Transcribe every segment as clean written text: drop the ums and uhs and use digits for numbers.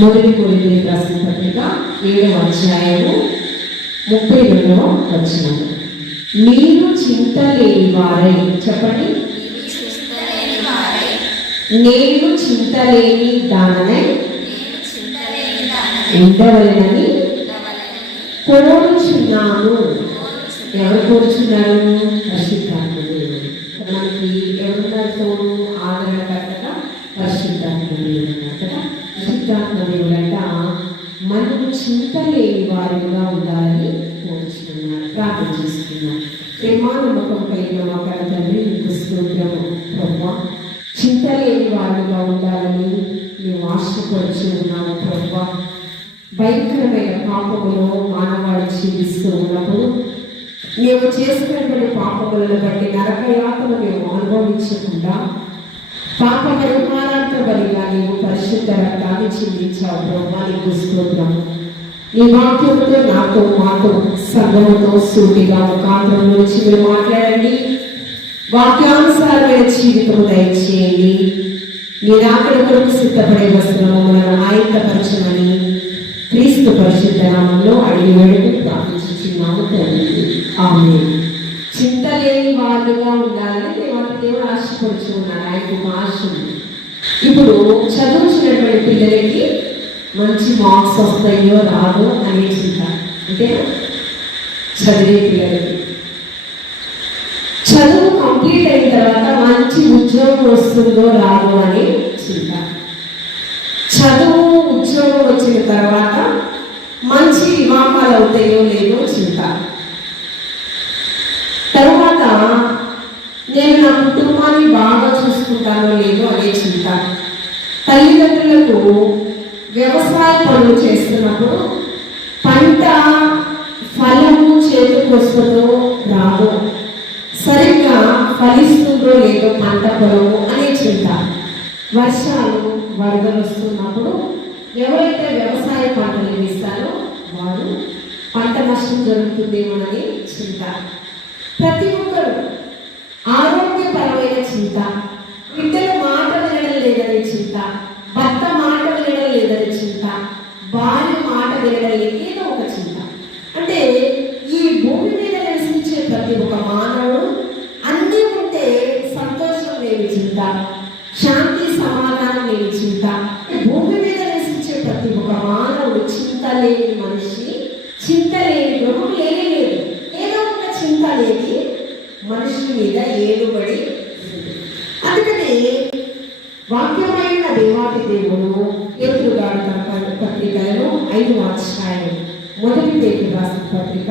మొదటి కొరింథీయులకు రాసిన పత్రిక 7వ అధ్యాయము 32వ వచనం. మీరు చింత లేని వారై, చెప్పండి, నేను చింత లేని దాననై ఉండవలెనని కోరుచున్నాను. ఎవరు కోరుచున్నారు? పరిశుద్ధాత్మ దేవుడు. మనకి ఎవరున్నారు తోడు? ఆదరణకర్తగా పరిశుద్ధాత్మ దేవుడు ఉన్నారు కదా. పరిశుద్ధాత్మ దేవుడు అంట మనకు చింత లేని వారిగా ఉండాలని కోరుచున్నారు. ప్రార్థన చేసుకున్నారు. ప్రేమ నమ్మకం కలిగిన మా తండ్రి, నీకు స్తోత్రము ప్రభువా. చింత లేని వారిగా ఉండాలని మేము ఆశపడుచు ఉన్నాము ప్రభువా. భయంకరమైన పాపములో మానవాళి జీవిస్తూ ఉన్నప్పుడు మేము చేసుకున్నటువంటి పాపములను బట్టి నరకయాతను మేము అనుభవించకుండా పాప పరిహారాంత బలిగా నీవు పరిశుద్ధ రక్తాన్ని చిందించావు ప్రభువా. నీకు స్తోత్రము. నీ వాక్యముతో నాతో మాతో సంఘముతో సూటిగా ముఖాంతరం నుంచి మీరు మాట్లాడండి. వాక్యానుసారమైన జీవితము దయచేయండి. మీరు అక్కడి కొరకు సిద్ధపడే వస్త్రములను ఆయుధపరచమని క్రీస్తు పరిశుద్ధ నామంలో అడిగి వేడుకు ప్రార్థించుచున్నాము తండ్రి. ఆమేన్. చింత లేని వారుగా ఉండాలని దేవుడు ఆశపడుచున్నాడు. ఆయనకు ఒక ఆశ ఉంది. ఇప్పుడు చదువుతున్నటువంటి పిల్లలకి మంచి మార్క్స్ వస్తాయో రాదో అనే చింత. అంటే చదివే పిల్లలకి చదువు కంప్లీట్ అయిన తర్వాత మంచి ఉద్యోగం వస్తుందో రాదో అని చింత. చదువు ఉద్యోగం వచ్చిన తర్వాత మంచి వివాహాలు అవుతాయో లేదో చింత. తర్వాత నేను నా కుటుంబాన్ని బాగా చూసుకుంటానో లేదో అనే చింత. తల్లిదండ్రులకు వ్యవసాయ పనులు చేస్తున్నప్పుడు పంట ఫలము చేతికి వస్తుందో రాదో, సరిగ్గా ఫలిస్తుందో లేదో పంట పొలము అనే చింత. వర్షాలు వరదలు వస్తున్నప్పుడు ఎవరైతే వ్యవసాయ పంటలు వేస్తారో వారు పంట నష్టం జరుగుతుందేమోనని చింత. ప్రతి ఒక్కరు ఆరోగ్యపరమైన చింత, బిడ్డల మాట వినడం లేదనే చింత, భర్త మాట వినడం లేదనే చింత, భార్య మాట వినడం ఏదో ఒక చింత. అంటే ఈ భూమి మీద నివసించే ప్రతి ఒక్క మానవుడు అన్నీ ఉంటే సంతోషం లేని చింత, శాంతి సమాధానం లేని చింత. భూమి మీద నివసించే ప్రతి ఒక్క మానవుడు చింత లేని మనిషి, చింత లేని గృహం లేని లేదు. ఏదో ఒక చింత అనేది మనిషి మీద ఏలుబడి. అందుకని వాక్యమైన దేవాది దేవుడు పేతురుగారు తన పత్రికలను 5వ అధ్యాయం, మొదటి పేతురు రాసిన పత్రిక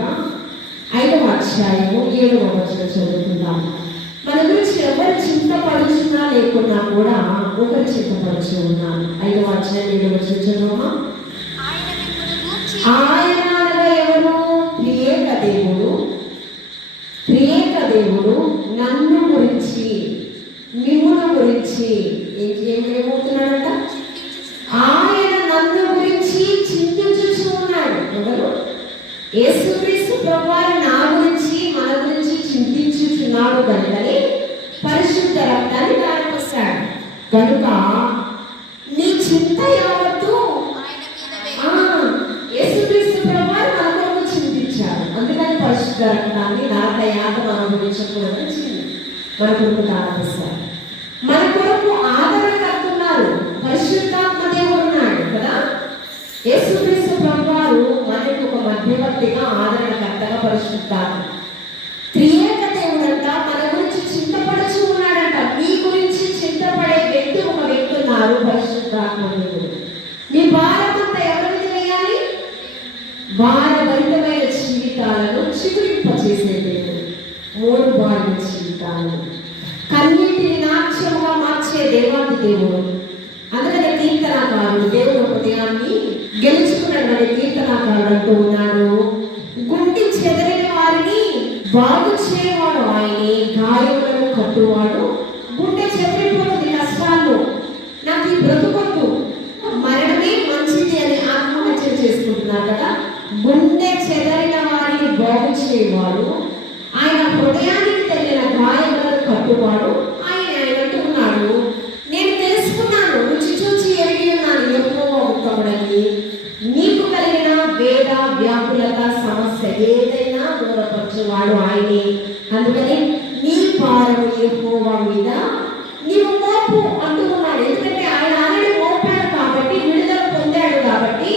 5వ అధ్యాయము 7వ వచనం చదువుతున్నాము. మన గురించి ఎవరు చింతపడుచున్నా లేకున్నా కూడా ఒకరు చింతపడుచు ఉన్నాను. 5వ అధ్యాయం 7వ వచనం చదువుమా. ఆయన అనగా ఎవరు? త్రియేక దేవుడు. త్రియేక దేవుడు నన్ను గురించి, మిమ్మును గురించి ఏమవుతున్నాడట? ఆయన నన్ను గురించి చింతించుచు ఉన్నాడు. ఎవరు? యేసుక్రీస్తు ప్రభువారు నా గురించి, మన గురించి చింతించుచున్నాడు కనుకని పరిశుద్ధ రక్తాన్ని దారిపోస్తాడు. కనుక నీ చింత యావత్తు యేసుక్రీస్తు ప్రభువారు మన కొరకు చింతించాడు. అందుకని పరిశుద్ధ రక్తాన్ని నరకయాతను అనుభవించకూడదని మన కొరకు దారిపోస్తాడు. మన కొరకు ఆదరణ కడుతున్నారు. పరిశుద్ధాత్మ దేవుడు ఉన్నాడు కదా. యేసుక్రీస్తు ప్రభువారు మనకు ఒక మధ్యవర్తిగా, ఆదరణకర్తగా పరిశుద్ధాత్మ. త్రియేక దేవుడంట మన గురించి చింతపడుచు ఉన్నాడంట. మీ గురించి చింతపడే వ్యక్తి ఒక వ్యక్తి ఉన్నారు, పరిశుద్ధాత్మ దేవుడు. మీ భారమంతా ఎవరికి వేయాలి? భారభరితమైన జీవితాలను చిగురింపచేసే దేవుడు. 3 బారిన జీవితాలను కన్నీటిని నాట్యముగా మార్చే దేవాది దేవుడు. అందుకని కీర్తనాకారుడు దేవుడు హృదయాన్ని గెలుచుకున్నాడు. కీర్తనాకారుడు అంటూ ఉన్నాడు, గుంటి చెదరిన వారిని బాగు చేయవాడు ఆయనే, గాయములను కట్టువాడు. గుండె చెదిరిపోతుంది కష్టాల్లో, నాకు ఈ బ్రతుకొద్దు, మరణమే మంచిది అని ఆత్మహత్య చేసుకుంటున్నారు కదా. గుండె చెదరిన వారిని బాగు చేయవాడు ఆయన, హృదయానికి తగిన గాయములను కట్టువాడు ఆయన. ఆయన అంటూ ఉన్నాడు, నేను తెలుసుకున్నాను, రుచి చూచి ఎరిగి ఉన్నాను, యెహోవా ఉత్తముడు. తోడని, నీకు కలిగిన వేద వ్యాకులత సమస్య ఏదైనా దూరపరచువాడు ఆయనే. అందుకని నీ భారము యెహోవా మీద నీవు మోపు అంటూ ఉన్నాడు. ఎందుకంటే ఆయన ఆల్రెడీ మోపాడు కాబట్టి, విడుదల పొందాడు కాబట్టి,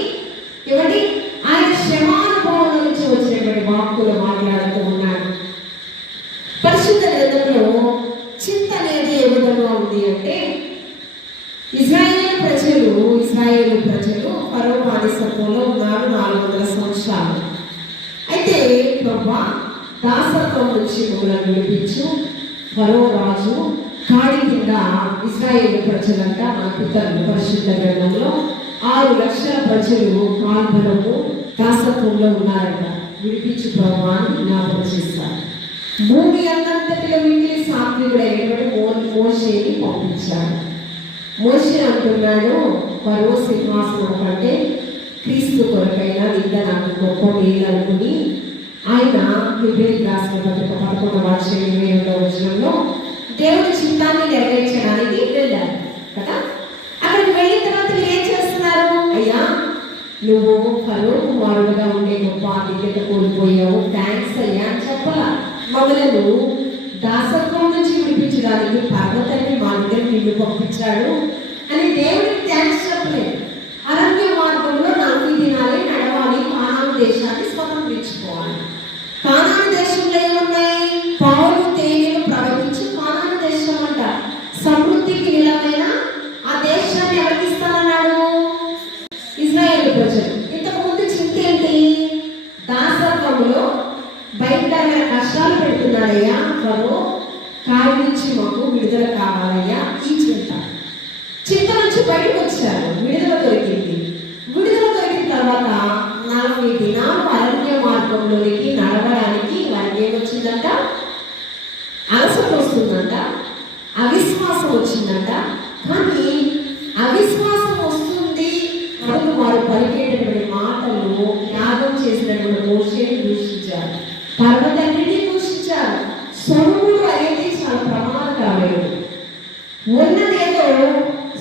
ఇవన్నీ ఆయన శ్రమానుభవం నుంచి వచ్చినటువంటి వాక్కులు మాట్లాడుతూ ఉన్నాడు. పరిశుద్ధ గ్రంథంలో చింత అనేది ఏ విధంగా ఉంది అంటే, ఇశ్రాయేలు ప్రజలు ఫరో బానిసత్వంలో ఉన్నారు 400 సంవత్సరాలు. అయితే ప్రభువా దాసత్వం నుంచి మమ్మల్ని విడిపించు. ఫరో రాజు కాడి కింద ఇశ్రాయేలు ప్రజలంట మన పితరులు పరిశుద్ధ గ్రంథంలో 6 లక్షల ప్రజలు కాల్బలము దాసత్వంలో ఉన్నారట. విడిపించు ప్రభువా అని జ్ఞాపకం చేస్తారు. భూమి అంతటిలో మిగిలి సాత్వికుడైనటువంటి మోషేని పంపించాడు. మోషే అంటున్నాడు, ఫరో సింహాసనం కంటే క్రీస్తు కొరకైన నింద నాకు గొప్ప మేలు అనుకుని ఆయన హెబ్రీయులకు రాసిన పత్రిక 11వ అధ్యాయం 22వ వచనంలో దేవుడి చిత్తాన్ని నెరవేర్చడానికి వెళ్ళారు కదా. అక్కడికి వెళ్ళిన తర్వాత మీరు ఏం చేస్తున్నారు? అయ్యా, నువ్వు ఫరో కుమారుడుగా ఉండే గొప్ప ఆధిక్యత కోల్పోయావు, థ్యాంక్స్ అయ్యా అని చెప్పాల. మమ్మలను దాసత్వం నుంచి విడిపించడానికి పర్వతాన్ని మా దగ్గర నిన్ను పంపించాడు అని దేవుడికి థ్యాంక్స్ చెప్పలేదు. అరణ్య మార్గంలో 40 దినాలే నడవాలి, కానాను దేశాన్ని స్వతంత్రించుకోవాలి. కానాను దేశంలో ఏమున్నాయి? పాలు తేనెలు ప్రవహించి కానాను దేశం అంట. సమృద్ధికి నిలమైన ఆ దేశాన్ని ఎవరికి ఇస్తానన్నాడు? ఇశ్రాయేలు ప్రజలు. ఇంతకు ముందు చింత ఏంటి? దాసత్వంలో భయంకరమైన కష్టాలు పెడుతున్నాడయ్యా ఫరో, కాడి నుంచి మాకు విడుదల కావాలయ్యా. ఈ చింత నుంచి బయటకు వచ్చారు, విడుదల దొరికింది. విడుదల దొరికిన తర్వాత 40 దినాలు అరణ్య మార్గంలోనికి నడవడానికి వారికి ఏమొచ్చిందంట? అలసట వస్తుందంట, అవిశ్వాసం వచ్చిందంట. కానీ అవిశ్వాసం వస్తుంది అప్పుడు వారు పలికేటటువంటి మాటలు యాగం చేసినటువంటి మోషేని దూషించారు, పర్వతాన్ని దూషించారు. సొనుగుడు అనేది చాలా ప్రమాదకరమైనది. ఉన్నదేదో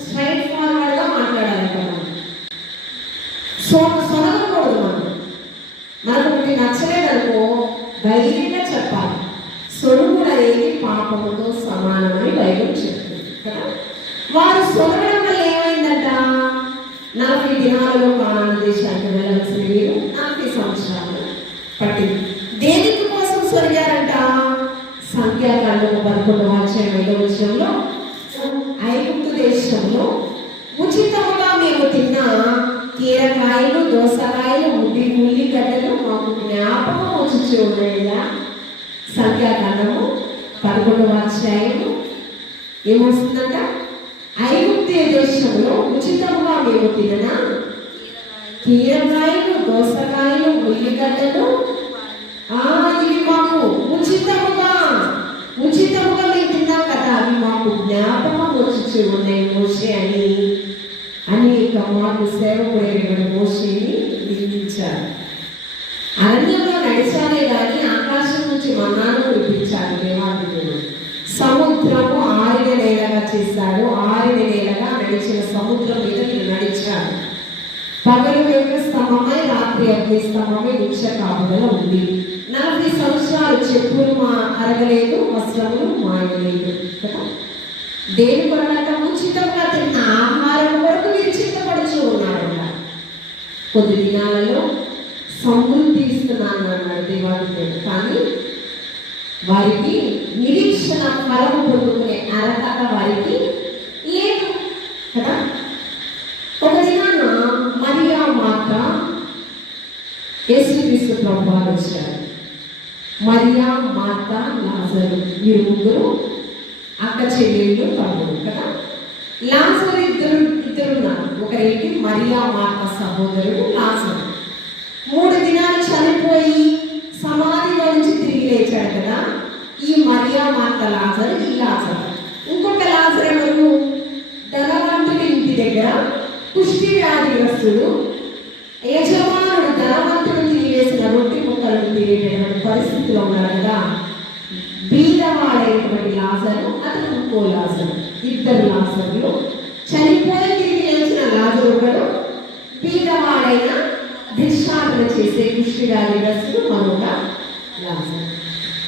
స్ట్రైట్ ఫార్వర్డ్ గా మాట్లాడాలి కదా, సొనగకూడదు. మనకు నచ్చలేదనుకో ధైర్యంగా చెప్పాలి. సొనుగుడు అనేది పాపముతో సమానమని బైబిల్ చెప్తుంది కదా. వారు సొనగడం వల్ల ఏమైందంట? 40 దినాలలో కానాను దేశానికి వెళ్ళవలసిన వీరు 40 సంవత్సరాలు పట్టింది. దేనికి కోసం సొరిగారంట? సంఖ్యాకాండము 11వ అధ్యాయం 5వ వచనంలో ఐగుప్తు దేశంలో ఉచితంగా మేము తిన్న కీరకాయలు, దోసకాయలు, ఉల్లిగడ్డలు మాకు జ్ఞాపకం వచ్చి ఉన్నాయా. సంఖ్యాకాండము 11వ అధ్యాయము ఏమొస్తుందంట? ఐగుప్తు దేశంలో ఉచితంగా మేము తిన్న కీరకాయలు, దోసకాయలు, ఉల్లిగడ్డలు ఇవి మాకు ఉచితముగా మేము తిన్నాం కదా, అవి మాకు జ్ఞాపకం వచ్చి ఉన్నాయి మోషే అని అనేక మార్లు సేవకుడైన మోషేని నిందించారు. అరణ్యంలో నడిచాలే కానీ ఆకాశం నుంచి మన్నాను కురిపించాడు దేవాదేవుడు. సముద్రము ఆరిన నేలగా చేశాడు, ఆరిన నేలగా నడిచిన సముద్రం మీద నేను నడిచాడు. పగలు మేఘ స్తంభమై రాత్రి అగ్ని స్తంభమై వృక్ష కాపుదల ఉంది. 40 సంవత్సరాలు చెప్పులు అరగలేదు, వస్త్రములు మాయలేదు కదా. దేని కొరకంట? ఉచితంగా తిన్న ఆహారం కొరకు మీరు చింతపడుచు ఉన్నారంట. కొద్ది దినాలలో సమృద్ధి ఇస్తున్నాను అన్నాడు దేవాదేవుడు. కానీ వారికి నిరీక్షణ ఫలము పొందుకునే అర్హత వారికి లేదు కదా. ఒక దినాన మరియా మాత యేసుక్రీస్తు ప్రభువారు వచ్చారు. మరియా మాత లాజరు వీరు ముగ్గురు అక్క చెల్లెళ్ళు తమ్ముడు కదా. లాజరు ఇద్దరున్నారు. ఒకరేంటి మరియా మాత సహోదరుడు లాజరు. 3 దినాలు చనిపోయి సమాధిలో నుంచి తిరిగి లేచాడు కదా. ఈ మరియా మాత లాజరు, ఈ లాజరు. ఇంకొక లాజరు ఎవరు? ధనవంతుడి ఇంటి దగ్గర కుష్టి వ్యాధిగ్రస్తుడు. యజమానుడు ధనవంతుడు తిరిగేసిన రొట్టె ముక్కలను తిరిగేటటువంటి పరిస్థితిలో ఉన్నాడు కదా. బీదవాడైనటువంటి లాజరు, అతను ఇంకో లాజరు. 2 లాజరులు. చనిపోయి తిరిగి లేచిన లాజరు ఒకడు, వాడైన భిక్షాటన చేసే కుష్ఠివ్యాధి గ్రస్తుడు మరొక లాజరు.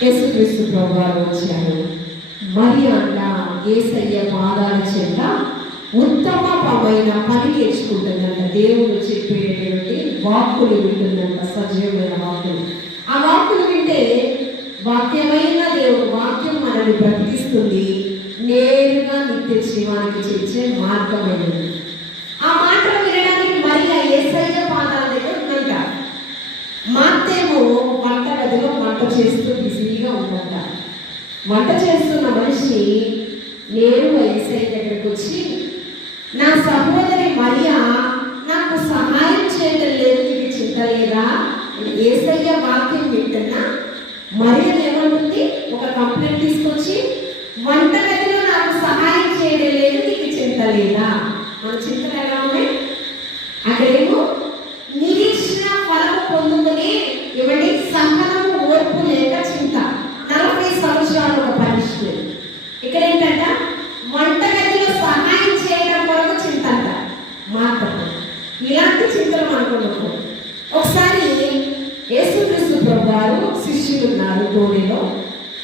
యేసుక్రీస్తు ప్రభువారు వచ్చారు. మరియ అంట యేసయ్య పాదాల చెంత ఉత్తమమైన పని నేర్చుకుంటుందంట. దేవుడు చెప్పేటటువంటి వాక్కులు వింటుందంట, సజీవమైన వాక్కులు. ఆ వాక్కులు వింటే వాక్యమైన దేవుడు వాక్యం మనల్ని బ్రతికిస్తుంది, నేరుగా నిత్య జీవానికి చేర్చే మార్గమైనది. ఆ మాటలు వినడానికి మరియ యేసయ్య పాదాల దగ్గర ఉందంట. మార్తేమో వంట గదిలో వంట చేస్తూ బిజీగా ఉందంట. వంట చేస్తున్న మనిషి నేరుగా యేసయ్య దగ్గరికి వచ్చి, నా సహోదరి మరియ నాకు సహాయం చేయడం లేదు, నీకు చింత లేదా? యేసయ్య వాక్యం వింటున్నా మరియ ఏమంటుంది? ఒక కంప్లైంట్ తీసుకొచ్చి, వంట గదిలో నాకు సహాయం చేయడం లేదు, నీకు చింత లేదా? మన చింతలు ఎలా ఉన్నాయి? అక్కడేమో నిరీక్షణ ఫలము పొందుకునే ఇవన్నీ సహనము, ఓర్పు లేక చింత. 40 సంవత్సరాలు ఒక పరిస్థితి. ఇక్కడ ఏంటంట? వంట గదిలో సహాయం చేయడం కొరకు చింత అంట. మాత్రం ఇలాంటి చింతలు అనుకున్నప్పుడు ఒకసారి యేసుక్రీస్తు ప్రభువారు శిష్యులు ఉన్నారు, తోడేలో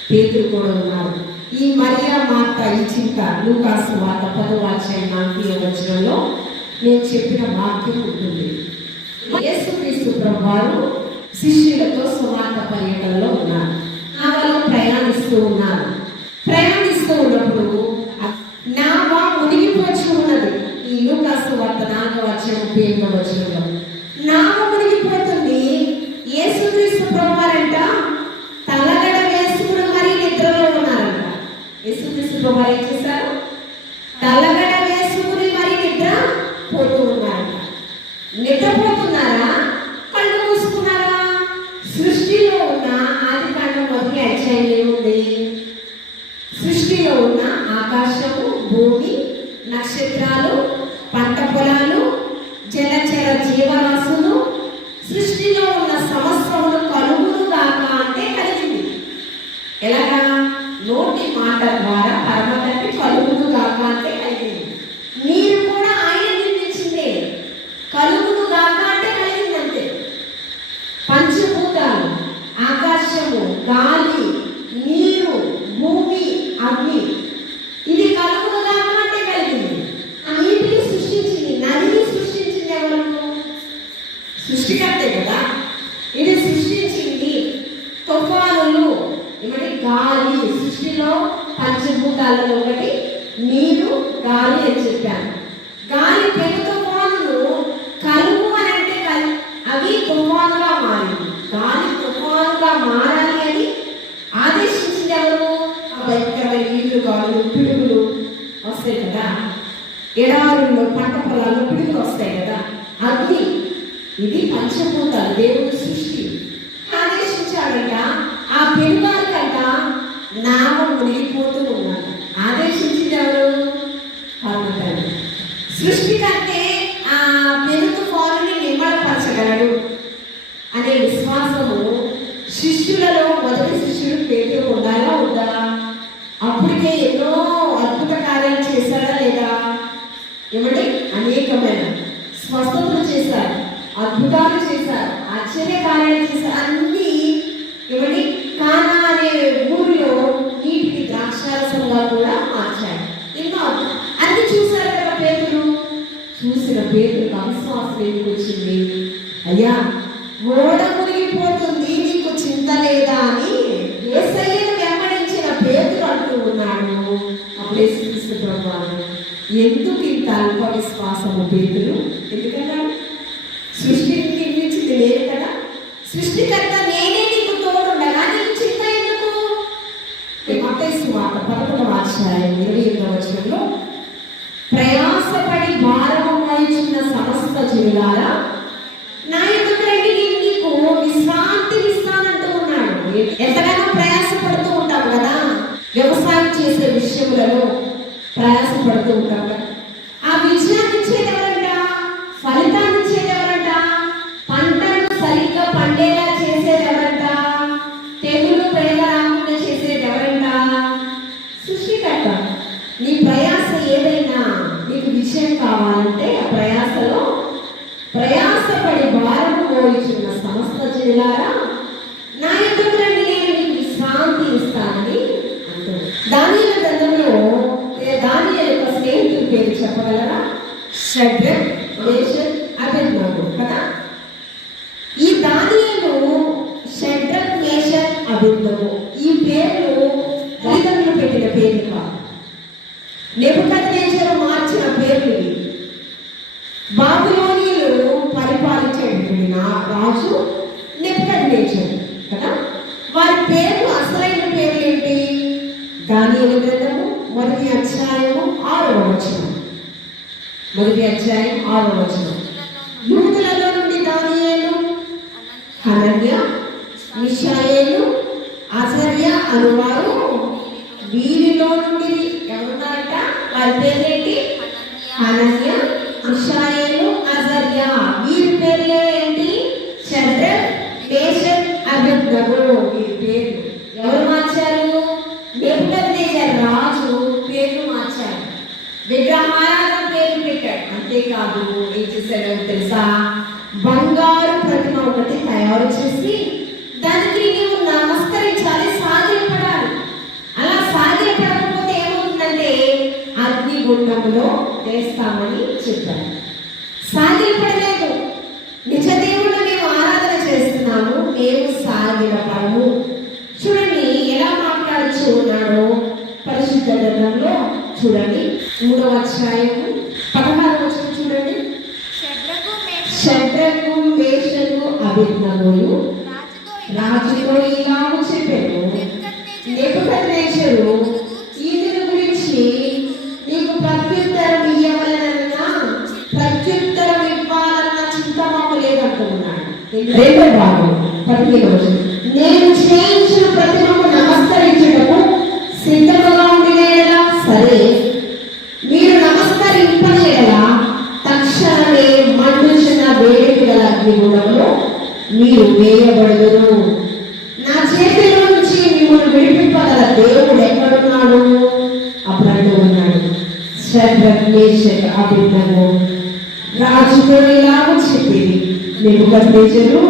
పేతురు కూడా ఉన్నారు. ఈ మరియా మార్త ఈ చింత లూకాసు సువార్త 10వ అధ్యాయం 4వ వచనంలో నేను చెప్పిన వాక్యం ఉంటుంది. యేసుక్రీస్తు ప్రభువారు శిష్యులతో సువార్త పర్యటనలో ఉన్నారు. వాళ్ళు ప్రయాణిస్తూ ఉన్నారు. ప్రయాణిస్తూ ఉన్నప్పుడు నావ మునిగిపోచి ఉన్నది. ఈ లూకాసు సువార్త 4వ అధ్యాయం 38వ వచనంలో నావ మునిగిపోతుంది. యేసుక్రీస్తు ప్రభువారంట తలగడ వేసుకుని మరీ నిద్రలో ఉన్నారంట. యేసుక్రీస్తు ప్రభువారు ఏం చేశారు? తలగడ వేసుకుని మరీ నిద్ర పోతూ ఉన్నారంట. నిద్రపోతున్నారా? కళ్ళు మూసుకున్నారా? సృష్టిలో ఉన్న ఆది కాండం 1వ అధ్యాయం ఏముంది? సృష్టిలో ఉన్న ఆకాశము, భూమి, నక్షత్రాలు, పంట పొలాలు, జలచర జీవరాశులు, సృష్టిలో ఉన్న సమస్తములు కలుగును గాక అంటే కలిగింది. ఎలాగా? నోటి మాట ద్వారా పరమతండ్రి కలుగును గాక అంటే కలిగింది. నీరు కూడా ఆయన నిర్మించిందే, కలుగును గాక అంటే కలిగింది అంతే. పంచభూతాలు, ఆకాశము, గాలి, నీరు, భూమి, అగ్ని, ఇది కలుగును గాక అంటే కలిగింది. ఆ నీటిని సృష్టించింది, నదిని సృష్టించింది ఎవరు? సృష్టికర్తే కదా. ఇది సృష్టించింది. తుఫానులు, ఏమంటే గాలి, సృష్టిలో పంచభూతాలలో ఒకటి నీరు, గాలి అని చెప్పాను. గాలి పెను తుఫానులు కలుగు అని అంటే అవి తుఫానుగా మారింది. గాలి తుఫానుగా మారాలి అని ఆదేశించింది ఎవరు? భయంకరమైన నీళ్లు, గాలులు, పిడుగులు వస్తాయి కదా. ఎడారుల్లో పంట పొలాల్లో పిడుగులు వస్తాయి కదా. అగ్ని, ఇది పంచభూతాలు, దేవుడి సృష్టి. ఆదేశించాడంట. ఆ పెనుగాలికంట నావ మునిగిపోతూ ఉన్నాడు. ఆదేశించింది ఎవరు? పరమతండ్రి. సృష్టి కంటే ఆ పెను తుఫానుని నిమ్మడపరచగలడు అనే విశ్వాసము శిష్యులలో మొదటి శిష్యుడు పేతురు ఉండాలా వద్దా? అప్పటికే ఎన్నో అద్భుత కార్యాలు చేశాడా లేదా? ఏమంటే అనేకమైన స్వస్థతలు చేశారు, అద్భుతాలు చేశారు, ఆశ్చర్య కార్యాలు చేశారు. అన్ని ఏమంటే కానా అనే ఊరిలో నీటిని ద్రాక్షారసంగా కూడా మార్చాడు. ఎన్నో అన్ని చూశారు కదా పేతురు. చూసిన పేతురుకు అవిశ్వాసం ఎందుకు వచ్చింది? అయ్యా ఓడ మునిగిపోతుంది, నీకు చింత లేదా అని యేసయ్యను వెంబడించిన పేతురు అంటూ ఉన్నాడు. అప్పుడు యేసుక్రీస్తు ప్రభువారు, ఎందుకు ఇంత అల్ప విశ్వాసము పేతురు? ఎందుకన్నాడు? సృష్టిని నిర్మించింది నేను కదా, సృష్టికర్త నేనే, నీకు తోడుండగా నీకు చింత ఎందుకు? మత్తయి సువార్త 11వ అధ్యాయం 28వ వచనంలో ప్రయాసపడి భారము మోయుచున్న సమస్త జనులారా నా యొద్దకు రండి, నేను నీకు విశ్రాంతిని ఇస్తానంటూ ఉన్నాడు. ఎంతగానో ప్రయాసపడుతూ ఉంటాం కదా, వ్యవసాయం చేసే విషయములలో ప్రయాసపడుతూ ఉంటాం కదా. ఆ విజయాన్ని ఇచ్చేది ఎవరంట? ఫలితాన్ని ఇచ్చేది ఎవరంట? పంటను సరిగ్గా పండేలా చేసేది ఎవరంట? తెగులు పేద రాకుండా చేసేది ఎవరంట? సృష్టికర్త. నీ ప్రయాస ఏదైనా నీకు విజయం కావాలంటే ఆ ప్రయాసలో ప్రయాసపడి భారము మోయుచున్న సమస్త జనులారా నా యొద్దకు రండి, నేను మీకు విశ్రాంతి ఇస్తానని అంటాడు. దానియేలు గ్రంథంలో దానియేలు యొక్క స్నేహితుల పేరు చెప్పగలరా? షడ్రక్, మేషక్, అబేద్నెగో కదా. ఈ దానియేలు, షడ్రక్, మేషక్, అబేద్నెగో ఈ పేర్లు తల్లిదండ్రులు పెట్టిన పేర్లు కాదు. నెబుకద్నెజరు మార్చిన పేర్లు ఇవి. బాబిలోనీయులు పరిపాలించేటువంటి రాజు నెబుకద్నెజరు కదా. వారి పేర్లు అసలైన పేర్లు ఏంటి? దానియేలు గ్రంథము 1వ అధ్యాయము 6వ వచనం. 1వ అధ్యాయం 6వ వచనం. యూదులలో నుండి దానియేలు, హనన్య, మిషాయేలు, అజర్యా అనువారు వీరిలో నుండి ఎవరున్నారట? వారి పేర్లేంటి? హనన్య, మిషాయేలు, అజర్యా. వీరి పేర్లు ఏంటి? షడ్రక్, మేషక్, అబేద్నెగో. వీరి పేర్లు ఎవరు మార్చారు? నెబుకద్నెజరు రాజు పేర్లు మార్చారు. విగ్రహారాధన పేర్లు పెట్టాడు. అంతేకాదు ఏం చేశాడో తెలుసా? బంగారు ప్రతిమ ఒకటి తయారు చేసి దానికి నీవు నమస్కరించాలి, సాగిలపడాలి. అలా సాగిలపడకపోతే ఏమవుతుందంటే అగ్నిగుండంలో వేస్తామని చెప్పారు. సాగిలపడలేదు. నిజ దేవుడు మేము ఆరాధన చేస్తున్నాము, మేము సాగిలపడము. చూడండి ఎలా మాట్లాడుచు ఉన్నాడో పరిశుద్ధ గ్రంథంలో. చూడండి 3వ అధ్యాయము 16వ వచనం చూడండి. షడ్రకు, మేషకు, అబేద్నెగోలు రాజుతో ఇలాగ చెప్పారు, నెబుకద్నెజరు ఈయన గురించి నీకు ప్రత్యుత్తరం ఇవ్వవలనన్నా ప్రత్యుత్తరం ఇవ్వాలన్న చింత మాకు లేదంటున్నాడు. 2వ భాగం 15వ వచనం. నేను చేయించిన ప్రతిమకు నమస్కరించుటకు సిద్ధముగా ఉండిన సరే, మీరు నమస్కరింపని ఎడల తక్షణమే మండుచున్న వేడికి గల అగ్నిగుండంలో మీరు వేయబడుదురు. నా చేతిలో నుంచి మిమ్మల్ని విడిపింపగల దేవుడు ఎక్కడున్నాడు? అప్పుడు అంటూ ఉన్నాడు, షడ్రక్, మేషక్, అబేద్నెగో రాజుతో ఇలాగ చెప్పింది, నెబుకద్నెజరు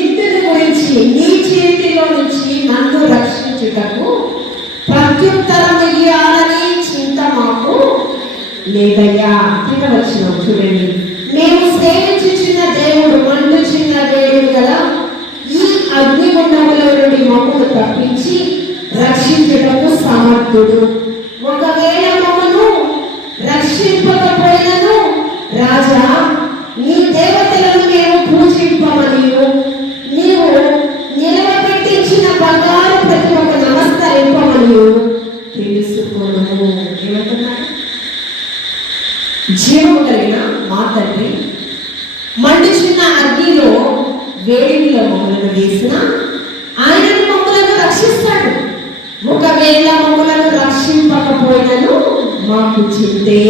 ఇందుని గురించి నీ చేతిలో నుంచి నన్ను రక్షించుటకు ప్రత్యుత్తరం ఇయ్యాలని చింత మాకు లేదయ్యా. తినవచ్చును. చూడండి, మేము సేవించుచున్న దేవుడు మండుచున్న వేడి గల ఈ అగ్నిగుండములో నుండి మమ్మను తప్పించి రక్షించుటకు సమర్థుడు. ఒకవేళ మమ్మను రక్షింపకపోయినను రాజా, నీ దేవతలను మేము పూజింపమనియు నీవు నిలవబెట్టించిన బంగారు ప్రతిమకు నమస్కరింపమనియు తెలుసుకోను. ఏమంటున్నాడు? జీవము కలిగిన మా తండ్రి, మండుచున్న అగ్నిలో వేడిలో మమ్మలను వేసిన ఆయనను మమ్మలను రక్షిస్తాడు. ఒకవేళ మమ్మలను రక్షింపకపోయినను మాకు చింతే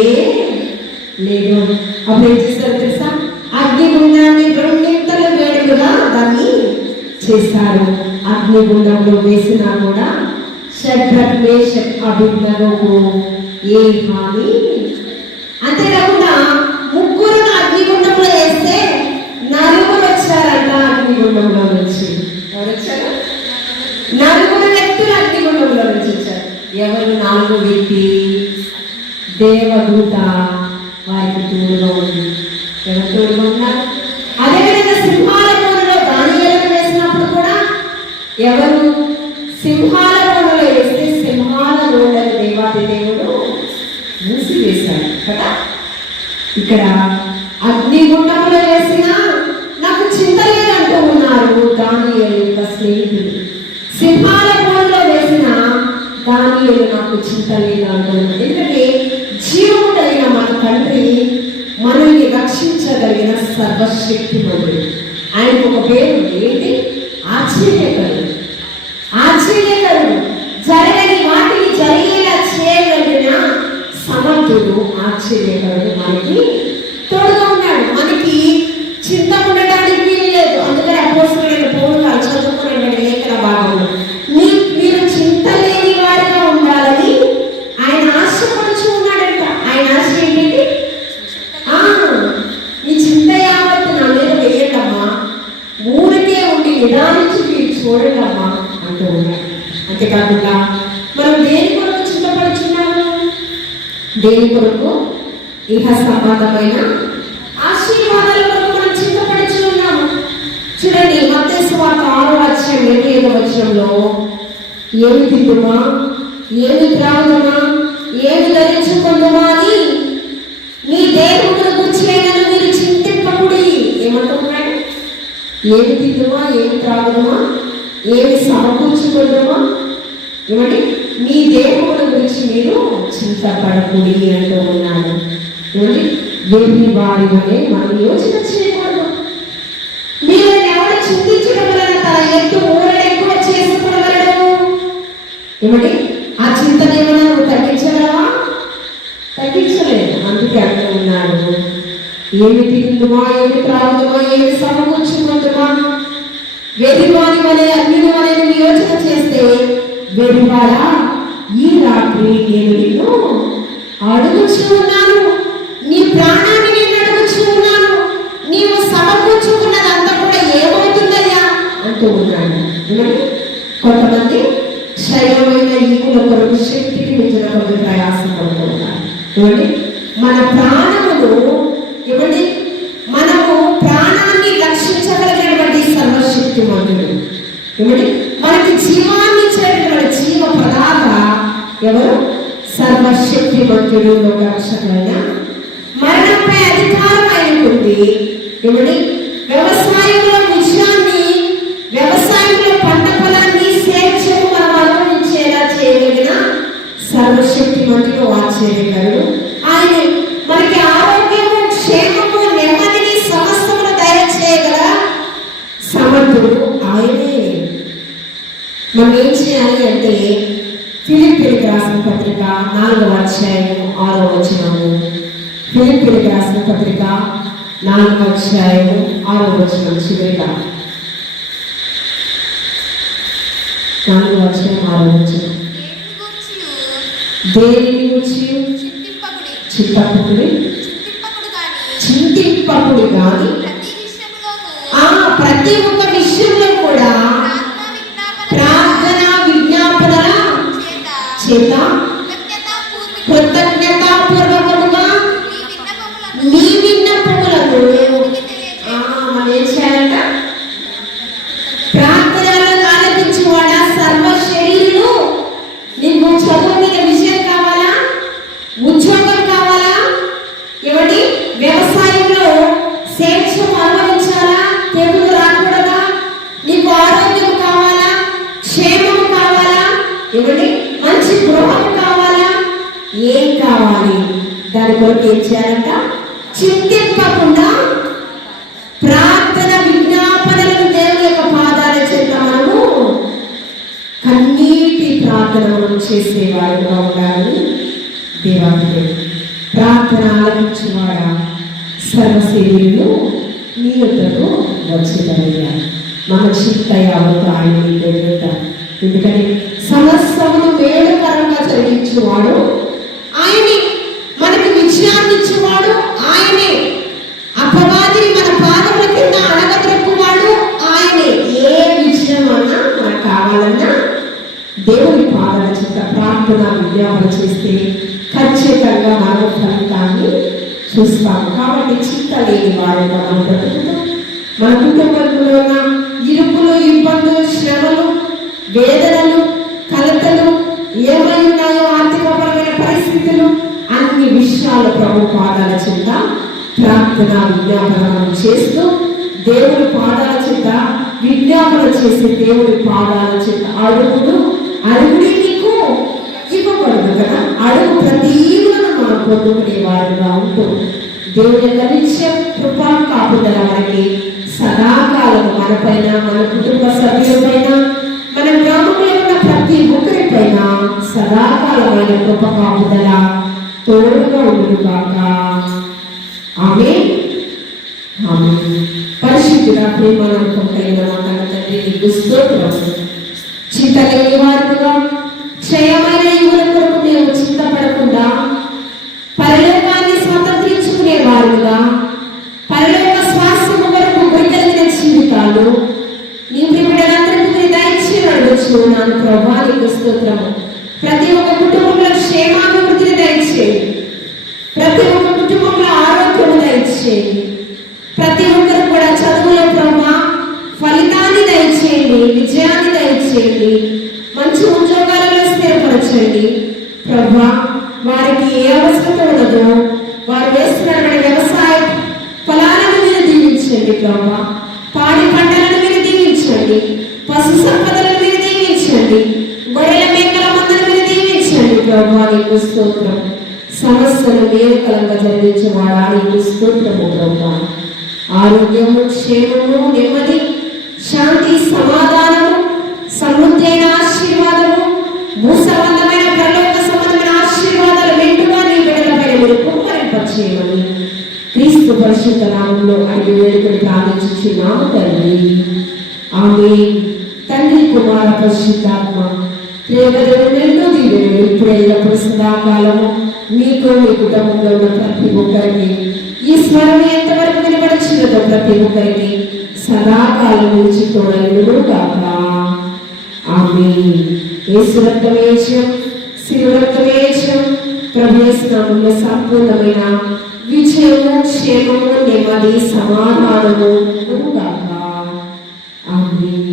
లేదు. అప్పుడు ఏం చేస్తారు తెలుసా? అగ్నిగుండాన్ని రెండింతలు వేడిగా దాన్ని చేస్తారు. అగ్నిగుండంలో వేసినా కూడా షడ్రక్, మేషక్, అబేద్నెగోకు ఏ హాని. అంతేకాకుండా ముగ్గురు అగ్నిగుండంలో వేస్తే 4 వచ్చారంట. అగ్నిగుండంలో నుంచి ఎవరు వచ్చారు? 4 వ్యక్తులు అగ్నిగుండంలో నుంచి వచ్చారు. ఎవరు 4 వ్యక్తి? దేవదూత వారికి తోడుగా ఉంది. ఎవరు తోడుగా ఉన్నారు? అదేవిధంగా సింహాల బోనులో దానియేలు వేసినప్పుడు కూడా ఎవరు? సింహాల బోనులో వేస్తే సింహాల బోనులను దేవాది దేవుడు మూసివేశాడు కదా. ఇక్కడ అగ్నిగుండంలో వేసిన నాకు చింత లేదంటూ ఉన్నారు దానియేలు యొక్క స్నేహితులు. సింహాల బోనులో వేసిన దానియేలు నాకు చింత లేదు అంటున్నాడు. ఎందుకంటే జీవము కలిగిన మన తండ్రి మనల్ని రక్షించగలిగిన సర్వశక్తిమంతుడు. ఆయనకు ఒక పేరు ఏంటి? ఆశ్చర్యకరుడు. ఆశ్చర్యకరుడు, జరగని వాటిని జరిగేలా చేయగలిగిన సమర్థుడు, ఆశ్చర్యకరుడు మనకి తోడుగా ఉన్నాడు. మనకి చింత ఉండడానికి వీలు లేదు. అందుకని అపోస్తలుడైన పౌలు గారు చదువుకున్నటువంటి లేఖన భాగంలో మీరు చింత లేని వారిగా ఉండాలని ఆయన ఆశపడుచు ఉన్నాడంట. ఆయన ఆశ ఏంటంటే ఈ చింత యావత్తు చూడండి అమ్మా అంటూ ఉన్నాడు. అంతేకాకుండా మనం దేని కొరకు చింతపడుచున్నాము? దేని కొరకు? ఇహ సంబంధమైన ఆశీర్వాదాల కొరకు మనం చింతపడుచు ఉన్నాము. చూడండి, మత్తయి సువార్త 6:27 ఏమి తిందుమా, ఏమి త్రాగుదమా, ఏమి ధరించుకుందుమా అని మీ దేవుని గురించి మీరు చింతింపకుడి. ఏమంటున్నాడు? ఏమి తిందుమా, ఏమి త్రాగుదమా, ఏమి సమకూర్చుకుందుమా, ఏమండి మీ దేవుని గురించి మీరు చింతపడకుడి అంటూ ఉన్నాడు. ఏమండి వెర్రి వారి వలె మనం యోచన చేయకూడదు. మీరు ఎవరు చింతించడం వలన తన ఎత్తు ఊరలు ఎక్కువ చేసుకోగలడు. ఏమండి ఆ చింతన ఏమైనా నువ్వు తగ్గించగలవా? తగ్గించలేదు. అందుకే అంటూ ఉన్నాడు, ఏమి తిందుమా, ఏమి త్రాగుదమా, ఏమి సమకూర్చుకుందుమా. వెర్రివాని వలె అన్యుని వలె నువ్వు యోచన చేస్తే, వెర్రివాడా ఈ రాత్రి నేను నిన్ను అడుగుచూ ఉన్నాను, నీ ప్రాణాన్ని నేను అడుగుచూ ఉన్నాను, నీవు సమకూర్చుకున్నదంతా కూడా ఏమవుతుందయ్యా అంటూ ఉన్నాడు. కొంతమంది క్షయమైన ఈగుల కొరకు శక్తికి మించిన కొద్ది ప్రయాసపడుతూ ఉన్నారు. ఏమండి మన ప్రాణములు, ఏమండి మనము ప్రాణాన్ని రక్షించగలిగినటువంటి సర్వశక్తిమంతుడు, ఏమండి మనకి జీవాన్ని ఇచ్చేటువంటి జీవ ప్రదాత ఎవరు? సర్వశక్తిమంతుడు, లోకరక్షకుడైన మరణంపై అధికారం ఆయనకుంది. ఏమండి వ్యవసాయంలో విజయాన్ని, వ్యవసాయంలో పంట పొలాన్ని స్వేచ్ఛను మనం అనుభవించేలా చేయగలిగిన సర్వశక్తిమంతుడు, ఆశ్చర్యకరుడు ఆయన. మనకి ఆరోగ్యము, క్షేమము, నెమ్మదిని, సమస్తమును దయచేయగల సమర్థుడు ఆయనే. మనం ఏం చేయాలి అంటే ఫిలిప్పీయులకు రాసిన పత్రిక 4:6 ఫిలిప్పీయులకు రాసిన పత్రిక 4:6 చివరిగా 4:6 దేనిని గురించి చింతింపకుడి గాని ప్రతి ఒక్క విషయంలో కూడా ప్రార్థన విజ్ఞాపనల చేత కృతజ్ఞతాపూర్వకముగా మీ విన్నపములను మనం ఏం చేయాలంట? ప్రార్థనలను ఆలకించువాడా సర్వ శరీరులు. నీకు చదువు మీద విజయం కావాలా? ఉద్యోగం కావాలా? ఏమండి వ్యవసాయంలో స్వేచ్ఛను అనుభవించాలా? తెగులు రాకూడదా? నీకు ఆరోగ్యం కావాలా? క్షేమం కావాలా? ఏమండి మంచి గృహం కావాలా? ఏం కావాలి? దాని కొరకు ఏం చేయాలంట? చింతింపకుండా ప్రార్థన విజ్ఞాపనలను దేవుని యొక్క పాదాల చేత మనము కన్నీటి ప్రార్థనలు చేసేవాడుగా ఉండాలి. దేవాలయం ప్రార్థన ఆలకించేవాడా సర్వశరీరులు నీ యొద్దకు వచ్చేదయ్యా. మన చింత యావత్తు ఆయన తెలియతారు. ఎందుకంటే సమస్తమును మేలుకరంగా జరిగించేవాడు ఆయనే. మనకి విజయాన్ని ఇచ్చేవాడు ఆయనే. అపవాదిని మన పాదముల కింద అణగద్రొక్కువాడు ఆయనే. ఏ విజయం అన్నా మనకు కావాలన్నా దేవుని పాదాల చేత ప్రార్థన విజ్ఞాపన చేస్తే ఖచ్చితంగా మనం ఫలితాన్ని చూస్తాము. కాబట్టి చింత లేని వారిగా మనం బ్రతుకుతాం. మన కుటుంబంలో ఉన్న ఇరుకులు, ఇబ్బందులు, శ్రమలు, వేదనలు, కలతలు ఏమై ఉన్నాయో, ఆర్థికపరమైన పరిస్థితులు, అన్ని విషయాలు ప్రభు పాదాల చెంత ప్రార్థన విజ్ఞాపన చేస్తూ దేవుడి పాదాల చెంత విజ్ఞాపన చేసి దేవుడి పాదాల చెంత అడుగుడు నీకు ఇవ్వకూడదు కదా. అడుగు ప్రతీవులను మనం పొందుకునే వారుగా ఉంటూ దేవుని యొక్క నిత్య కృపా కాపుదల మనకి సదాకాలం మనపైన, మన కుటుంబ సభ్యులపైన, మన గ్రామంలో ఉన్న ప్రతి ఒక్కరిపైన సదాకాలమైన కృప కాపుదల తోడుగా ఉండును కాక. ఆమేన్. ఆమేన్. పరిశుద్ధుడా, ప్రేమనమ్మకం కలిగిన మా తండ్రి నీకు స్తోత్రం. చింత లేని వారుగా క్షయమైన యువల కొరకు మేము చింతపడకుండా పరలోకాన్ని స్వతంత్రించుకునే వారుగా పరలోక శ్వాసము వరకు గురికలిగిన జీవితాలు నీ బిడ్డలందరికీ వచ్చి ఉన్నాను ప్రభా, నీకు స్తోత్రము. ప్రతి ఒక్క కుటుంబంలో క్షేమాభివృద్ధిని దయచేయండి. ప్రతి ఒక్క కుటుంబంలో ఆరోగ్యము దయచేయండి. ప్రతి ఒక్కరు కూడా చదువులో ప్రభా ఫలితాన్ని దయచేయండి, విజయాన్ని దయచేయండి, మంచి ఉద్యోగాలలో స్థిరపరచండి ప్రభా. వారికి ఏ అవసరత ఉన్నదో వారు వేస్తున్నటువంటి వ్యవసాయ ఫలాలను మీరు దీవించండి ప్రభా. పాడి పంటలను మీరు దీవించండి, పశు సంపదలను మీరు దీవించండి, గొర్రెల మేకల మందను మీరు దీవించండి ప్రభా, నీకు స్తోత్రం. సమస్యలు మేలుకలంగా జరిగించేవాడా, నీకు స్తోత్రము ప్రభా. ఆరోగ్యము, క్షేమము, నెమ్మది, శాంతి, సమాధానము, సమృద్ధి అయిన ఆశీర్వాదము, భూసంబంధమైన పరలోక సంబంధమైన ఆశీర్వాదాలు వెంటగా నీ బిడ్డలపైన మీరు కుమ్మరింపచేయమని క్రీస్తు పరిశుద్ధ నామంలో అడిగి వేడుకలు ప్రార్థించుచున్నాము తండ్రి, ఆమేన్. తండ్రి, కుమార, పరిశుద్ధాత్మ త్రియేకదేవుని నిండు దీవెనలు ఇప్పుడు ఎల్లప్పుడు సదాకాలము మీకు, మీ కుటుంబంలో ఉన్న ప్రతి ఒక్కరికి, ఈ స్వరం ఎంతవరకు వినబడుచున్నదో ప్రతి ఒక్కరికి సదాకాలం నిలిచి తోడైనను గాక. ఆమేన్. యేసు రక్తమే జయం, శిలువ రక్తమే జయం. ప్రభు యేసు నామములో సంపూర్ణమైన విజయము, క్షేమము, నెమ్మది, సమాధానము గాక. ఆమేన్.